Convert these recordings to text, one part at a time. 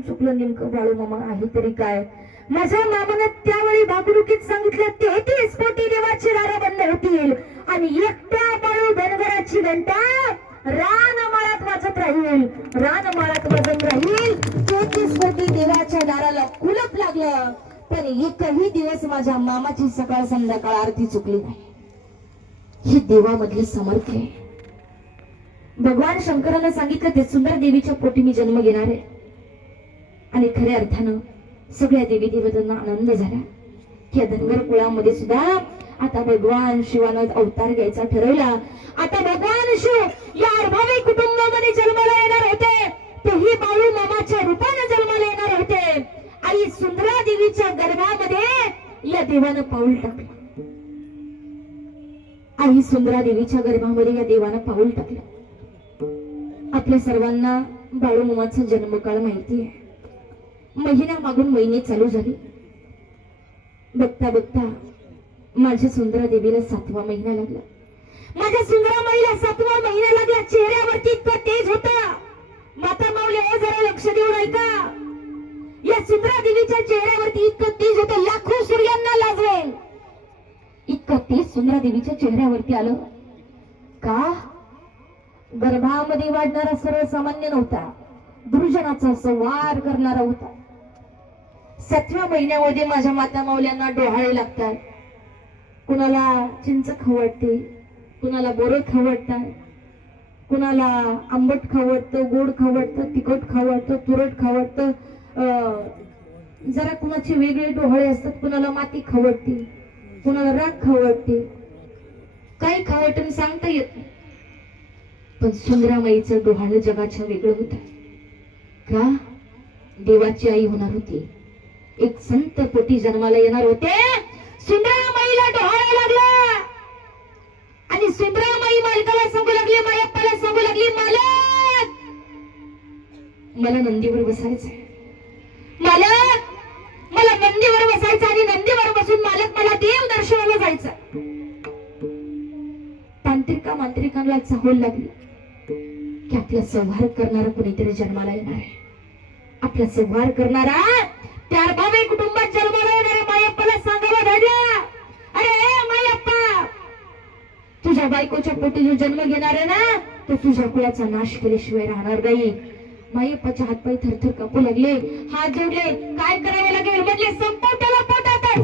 चुकलं नेमकं बाळू मामा आहे तरी काय? माझ्या मामानं त्यावेळी भागरुकीत सांगितलं तेहतीस कोटी देवाची दारा बंद होतील आणि एकट्या बाळू धनगराची घंटा रानमाळात वाजत राहील. रानमाळात वाजत राहील. तेहतीस कोटी देवाच्या दाराला कुलप लागलं पण एकही दिवस माझ्या मामाची सकाळ संध्याकाळ आरती चुकली नाही. ही देवामधली समर्थ आहे. भगवान शंकरानं सांगितलं ते सुंदर देवीच्या पोटी मी जन्म घेणार आहे. आणि खऱ्या अर्थानं सगळ्या देवी देवतांना आनंद झाला. की या धनगर कुळामध्ये सुद्धा आता भगवान शिवानं अवतार घ्यायचा ठरवला. आता भगवान शिव या अर्भावी कुटुंबामध्ये जन्माला येणार होते. तेही बाळू मामाच्या रूपाने जन्माला येणार होते. आई सुंदरा देवीच्या गर्भामध्ये या देवानं पाऊल टाकलं. आई सुंदरा देवीच्या गर्भामध्ये या देवानं पाऊल टाकलं. आपल्या सर्वांना बाळू मामाचा जन्मकाळ माहिती आहे. महिना मागून महिने चालू झाले. बघता बघता माझ्या सुंदरा देवीला सातवा महिना लागला. माझ्या सुंदरा माईला सातवा महिना लागला. चेहऱ्यावरती इतकं तेज होता. माता माऊली हो जरा लक्ष देऊन ऐका या सुंदरा देवीच्या चेहऱ्यावरती इतकं तेज होतं. लाखो सूर्यांना लाजवेल. इतकं तेज सुंदरा देवीच्या चेहऱ्यावरती आलं. का? गर्भामध्ये वाढणारा सर्वसामान्य नव्हता. दुर्जनाचा संवार करणारा होता. सातव्या महिन्यामध्ये माझ्या माता माऊल्यांना डोहाळे लागतात. कुणाला चिंच खवडते कुणाला बोरं खवडतात कुणाला आंबट खवडतं गोड खवडतं तिखट खवडतं तुरट खवडतं अं, जरा कुणाचे वेगळे डोहाळे असतात कुणाला माती खवडते कुणाला राग खवडते. काही खवटून सांगता येत नाही. पण सुंदरामाईचं डोहाळं जगाच्या वेगळं होत. का? देवाची आई होणार होती. एक संत पोटी जन्माला येणार होते. सुंदरामाईला डोहाळा लागला. आणि सुंदरामाई मालकाला सांगू लागली मायप्पाला सांगू लागली मालक! मला नंदीवर बसायचं मालक मला नंदीवर बसायचं आणि नंदीवर बसून मालक मला देव दर्शनाला जायचं. तांत्रिका मांत्रिकांना चाहूल लागली की आपला संहार करणारा कोणीतरी जन्माला येणार आहे. आपला संहार करणारा त्या अर्भावे कुटुंबात जन्माला येणाऱ्या मायप्पाला सांगावं धाडला अरे मायप्पा! तुझ्या बायकोच्या पोटी जो जन्म घेणार आहे ना तो तुझ्या कुळाचा नाश केल्याशिवाय राहणार नाही. मायप्पाच्या हातपाय थरथर कापू लागले हात जोडले काय करावे लागेल म्हटले संपव त्याला पोटातच.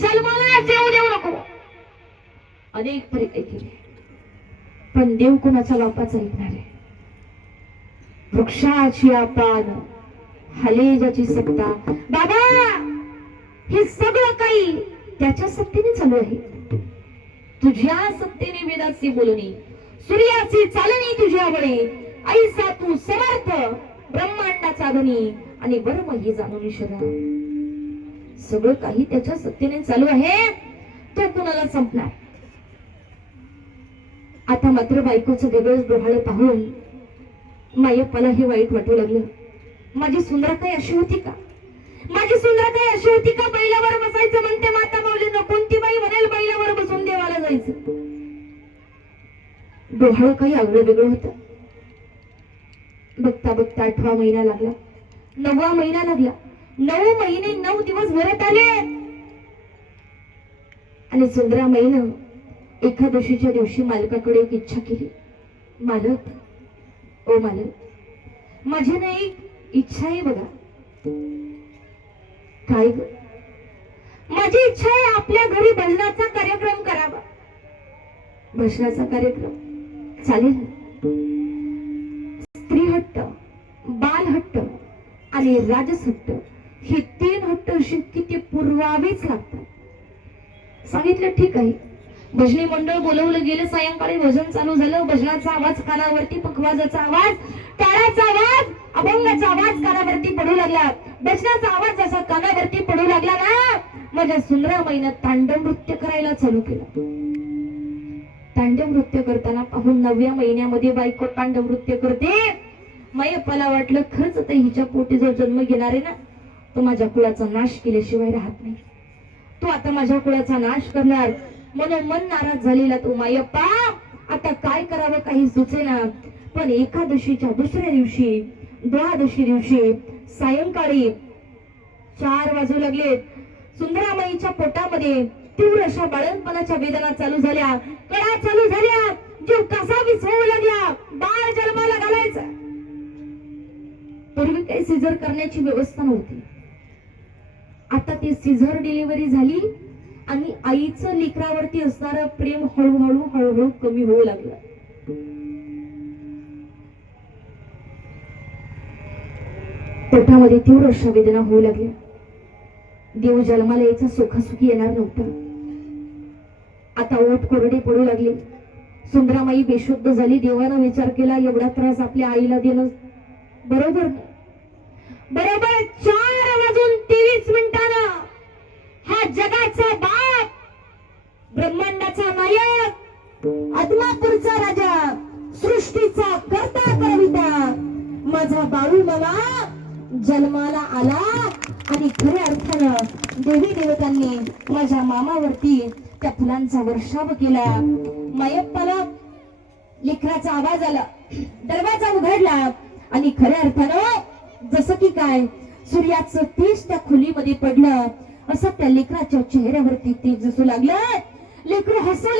जन्माला जेवू देऊ नको. अनेक पर्याय केले पण देव कोणाच्या बापाचा ऐकणार? आहे वृक्षाची आपण हलेजाची सत्ता. बाबा हे सगळं काही त्याच्या सत्तेने चालू आहे. तुझ्या सत्तेने वेदाची बोलणी. सूर्याची चालणी तुझ्याकडे ऐसा तू समर्थ ब्रह्मांडाचा धनी आणि वर्म हे जाणून शरा सगळं काही त्याच्या सत्तेने चालू आहे. तो कुणाला संपणार? आता मात्र बायकोचं वेगळंच डोहाळं पाहून मायप्पाला हे वाईट वाटू लागलं. माझी सुंदरताई अशी होती का? माझी सुंदरताई अशी होती का बैलावर बसायचं म्हणते माता माऊलीनं कोणती बाई म्हणेल बैलावर बसून देवाला जायचं? डोहाळ काही आगळं वेगळं होतं. बघता बघता आठवा महिना लागला. नववा महिना लागला. नऊ महिने नऊ दिवस भरत आले. आणि सुंदरा महिना एकादशीच्या दिवशी मालकाकडे एक इच्छा केली. मालक ओ मालक माझी एक इच्छा आहे बघा. काय ग? माझी इच्छा आहे आपल्या घरी भजनाचा कार्यक्रम करावा. भजनाचा कार्यक्रम? चालेल. स्त्री हट्ट बाल हट्ट आणि राजस हट्ट हे तीन हट्ट अशी किती पुरवावेच लागतात. सांगितलं ठीक आहे. भजनी मंडळ बोलवलं गेलं सायंकाळी भजन चालू झालं भजनाचा आवाज कानावरती पखवाजाचा आवाज टाळाचा आवाज अभंगाचा आवाज कानावरती पडू लागला. भजनाचा आवाज जसा कानावरती पडू लागला ना माझ्या सुंदरा महिन्यात तांडव नृत्य करायला चालू केलं. तांडव नृत्य करताना पाहून नवव्या महिन्यामध्ये बायको तांडव नृत्य करते. मायप्पाला वाटलं खरंच तर हिच्या पोटी जो जन्म घेणार आहे ना तो माझ्या कुळाचा नाश केल्याशिवाय राहत नाही. तो आता माझ्या कुळाचा नाश करणार. म्हणून मन नाराज झालेला तो मायप्पा. आता काय करावं काही सुचेना. पण एकादशीच्या दुसऱ्या दिवशी द्वादशी दिवशी सायंकाळी चार वाजू लागले. सुंदरामाईच्या पोटामध्ये तीव्र अशा बाळणपणाच्या वेदना चालू झाल्या. कडा चालू झाल्या. जीव कसा विसरू लागला? बाळ जन्माला घालायचा. पूर्वी काही सिझर करण्याची व्यवस्था नव्हती. आता ती सिझर डिलिव्हरी झाली. आणि आईचं लेकरावरती असणारं प्रेम हळूहळू हळूहळू कमी होऊ लागलं. पोटामध्ये तीव्र अशा वेदना होऊ लागल्या. देव जन्माला यायचा सुखासुखी येणार नव्हता. आता ओठ कोरडे पडू लागले. सुंदरामाई बेशुद्ध झाली. देवानं विचार केला एवढा त्रास आपल्या आईला देणं बरोबर बरोबर चार वाजून तेवीस माझा बाळू मला जन्माला आला आणि खऱ्या अर्थानं देवी देवतांनी माझ्या मामावरती त्या फुलांचा वर्षाव केला. मायप्पाला लेकराचा आवाज आला. दरवाजा उघडला आणि खऱ्या अर्थानं जसं की काय सूर्याचं तेज त्या खोलीमध्ये पडलं असं त्या लेकराच्या चेहऱ्यावरती तेज दिसू लागलं. लेकरू हसू